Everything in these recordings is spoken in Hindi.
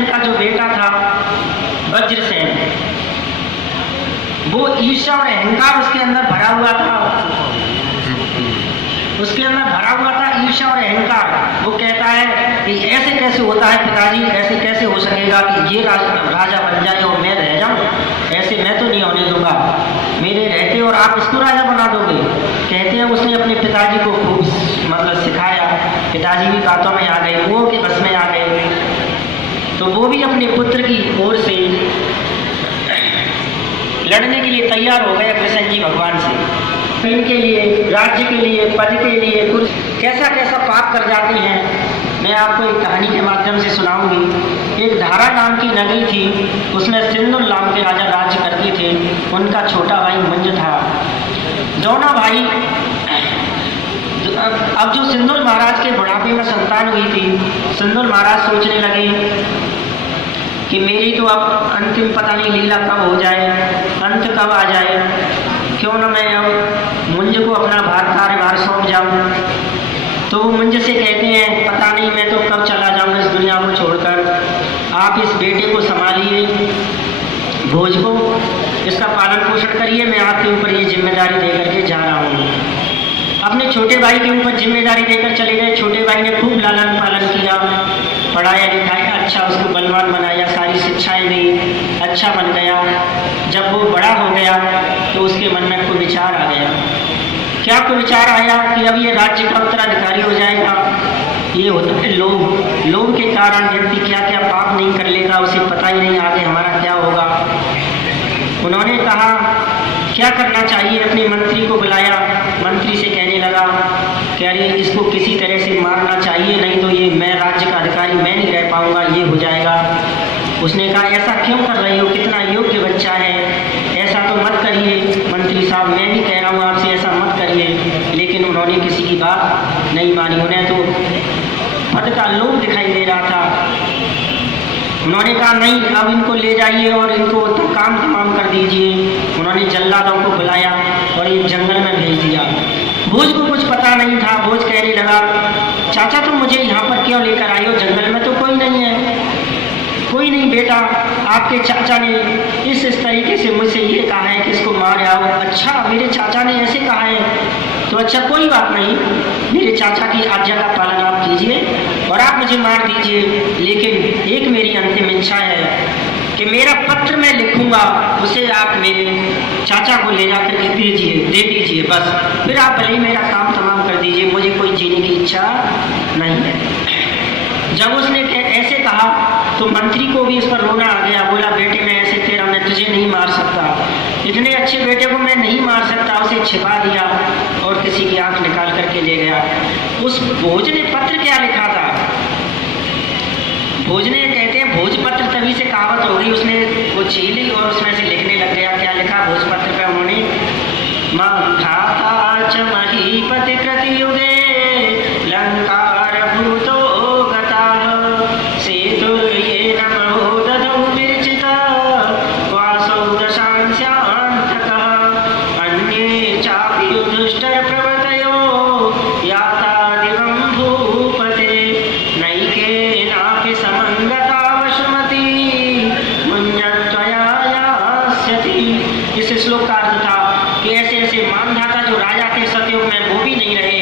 इंद्रसेन का जो बेटा था वज्रसेन, वो ईर्ष्या और अहंकार उसके अंदर भरा हुआ था, उसके अंदर भरा हुआ था ईर्ष्या और अहंकार। वो कहता है कि ऐसे कैसे होता है पिताजी, ऐसे कैसे हो सकेगा कि ये राजा बन जाए और मैं रह जाऊं, ऐसे मैं तो नहीं होने दूंगा, मेरे रहते और आप इसको राजा बना दोगे। कहते हैं उसने अपने पिताजी को खूब मतलब सिखाया, पिताजी भी बातों में आ गए, वो के बस में आ गए, तो वो भी अपने पुत्र की ओर से लड़ने के लिए तैयार हो गए कृष्ण जी भगवान से। इनके लिए, राज्य के लिए, पद के लिए कुछ कैसा कैसा पाप कर जाते हैं। मैं आपको एक कहानी के माध्यम से सुनाऊंगी। एक धारा नाम की नगरी थी, उसमें सिंदूर नाम के राजा राज्य करते थे। उनका छोटा भाई मुंज था। दोनों भाई, अब जो सिंदूर महाराज के बुढ़ापे में संतान हुई थी, सिंदूर महाराज सोचने लगे कि मेरी तो अब अंतिम पता नहीं लीला कब हो जाए, अंत कब आ जाए, क्यों ना मैं अब मुंज को अपना कार्यभार सौंप जाऊं। तो वो मुंज से कहते हैं पता नहीं मैं तो कब चला जाऊं इस दुनिया को छोड़कर, आप इस बेटे को संभालिए, भोज को, इसका पालन पोषण करिए, मैं आपके ऊपर ये जिम्मेदारी दे करके जा रहा हूँ। अपने छोटे भाई के ऊपर जिम्मेदारी देकर चले गए। छोटे भाई ने खूब लालन पालन किया, पढ़ाया लिखाया, अच्छा उसको बलवान बनाया, सारी शिक्षाएं दी, अच्छा बन गया। जब वो बड़ा हो गया तो उसके मन में कोई विचार आ गया। क्या कोई विचार आया कि अब ये राज्य का उत्तराधिकारी हो जाएगा। ये होता है लोभ, लोभ के कारण व्यक्ति क्या क्या पाप नहीं कर लेगा, उसे पता ही नहीं आगे हमारा क्या होगा। उन्होंने कहा क्या करना चाहिए, अपने मंत्री को बुलाया, मंत्री से कहने लगा कि अरे इसको किसी तरह से मारना चाहिए, नहीं तो ये मैं राज्य का अधिकारी मैं नहीं रह पाऊंगा, ये हो जाएगा। उसने कहा ऐसा क्यों कर रहे हो, कितना योग्य बच्चा है, ऐसा तो मत करिए मंत्री साहब, मैं भी कह रहा हूँ आपसे ऐसा मत करिए। लेकिन उन्होंने किसी की बात नहीं मानी, उन्हें तो पद का लोभ दिखाई दे रहा था। उन्होंने कहा नहीं, अब इनको ले जाइए और इनको काम तमाम कर दीजिए। उन्होंने जल्लादों को बुलाया और एक जंगल में भेज दिया। भोज को कुछ पता नहीं था। भोज कहने लगा चाचा तुम मुझे यहाँ पर क्यों लेकर आए हो, जंगल में तो कोई नहीं है। कोई नहीं बेटा, आपके चाचा ने इस तरीके से मुझसे ये कहा है कि इसको मार आओ। अच्छा मेरे चाचा ने ऐसे कहा है, तो अच्छा कोई बात नहीं, मेरे चाचा की आज्ञा का पालन आप कीजिए और आप मुझे मार दीजिए। लेकिन एक मेरी अंतिम इच्छा है कि मेरा पत्र मैं लिखूंगा, उसे आप मेरे चाचा को ले जाकर के दे दीजिए, बस फिर आप भले ही मेरा काम तमाम कर दीजिए, मुझे कोई जीने की इच्छा नहीं है। जब उसने ऐसे कहा तो मंत्री को भी इस पर रोना आ गया। बोला बेटे मैं ऐसे तेरा, मैं तुझे नहीं मार सकता, इतने अच्छे बेटे को मैं नहीं मार सकता। उसे छिपा दिया और किसी की आंख निकाल करके ले गया। उस भोज ने पत्र क्या लिखा था, भोज ने कहते हैं भोजपत्र तभी से कहावत हो गई, उसने वो छीली और उसमें से लिखने लग गया। क्या लिखा भोजपत्र पे उन्होंने, मंथाता च महीपति कृति युगे लंकार भूतो गताः सेतुर्येन महोदधौ विरचिता वासौ दशांस्यान्तकः अन्ये चापि युधिष्ठिर प्रवर्तयो याता दिवं भूपते नैकेनापि समङ्गता वसुमती मुञ्जत्वया यास्यति। इस श्लोक का अर्थ था कि ऐसे ऐसे मानधाता जो राजा थे सतयुग में वो भी नहीं रहे,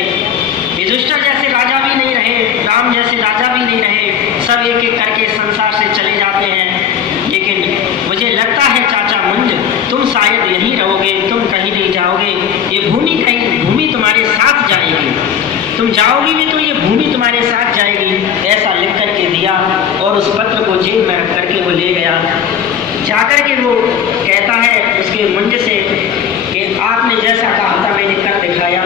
युधिष्ठिर जैसे राजा भी नहीं रहे, राम जैसे राजा भी नहीं रहे, सब एक एक करके संसार से चले जाते हैं। लेकिन मुझे लगता है चाचा मुंज तुम शायद यहीं रहोगे, तुम कहीं नहीं जाओगे, ये भूमि तुम्हारे साथ जाएगी, तुम जाओगी भी तो ये भूमि तुम्हारे साथ जाएगी। ऐसा लिख करके दिया और उस पत्र को जेब में रख करके वो ले गया। जाकर के वो कहता है उसके मुंज से कि आपने जैसा कहा था मैंने कर दिखाया।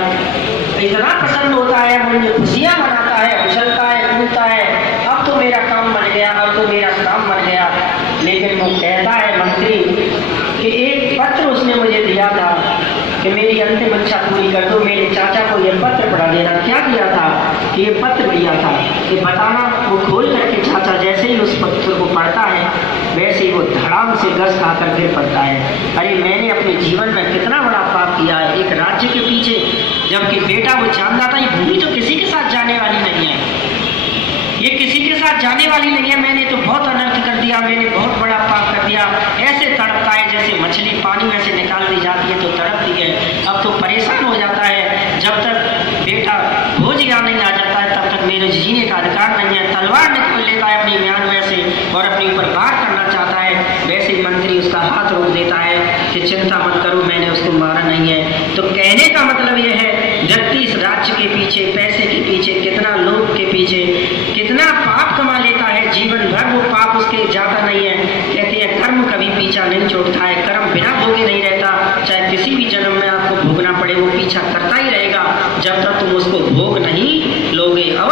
इतना पसंद होता है मुंज, खुशियाँ मनाता है, उछलता है, कूदता है, अब तो मेरा काम बन गया, अब तो मेरा काम बन गया। लेकिन वो कहता है मंत्री कि एक पत्र उसने मुझे दिया था कि मेरी अंतिम इच्छा पूरी कर दो, मेरे चाचा को ये पत्र पढ़ा देना। क्या दिया था कि ये पत्र दिया था कि बताना। वो खोल करके चाचा जैसे ही उस पत्र को पढ़ता है वैसे ही वो धड़ाम से गस खाकर गिर पड़ता है। अरे मैंने अपने जीवन में कितना बड़ा पाप किया है, एक राज्य के पीछे, जबकि बेटा वो जानता था ये भूमि तो किसी के साथ जाने वाली नहीं है, ये किसी के साथ जाने वाली नहीं है, मैंने तो बहुत अनर्थ कर दिया, मैंने बहुत बड़ा पाप कर दिया। ऐसे तड़पता है जैसे मछली पानी में से निकाल दी जाती है तो तड़पती है। अब तो परेशान हो जाता है, जब तक बेटा भोज ज्ञान नहीं आ जाता है तब तक मेरे जीने का अधिकार नहीं है। तलवार निकाल लेता है अपनी म्यान में से और अपने ऊपर वार करना चाहता है। वैसे ही मंत्री उसका हाथ रोक देता है कि चिंता मत करो, मैंने उसको मारा नहीं है। तो कहने का मतलब यह है, व्यक्ति इस राज्य के पीछे, पैसे के पीछे, कितना लोभ के पीछे कितना पाप कमा लेता है, जीवन भर वो पाप उसके जाता नहीं है। कहते हैं कर्म कभी पीछा नहीं छोड़ता है, कर्म बिना भोगे नहीं रहता। चाहे किसी भी जन्म में आपको भोगना पड़े, वो पीछा करता ही रहेगा जब तक तुम उसको भोग नहीं लोगे। अवश्य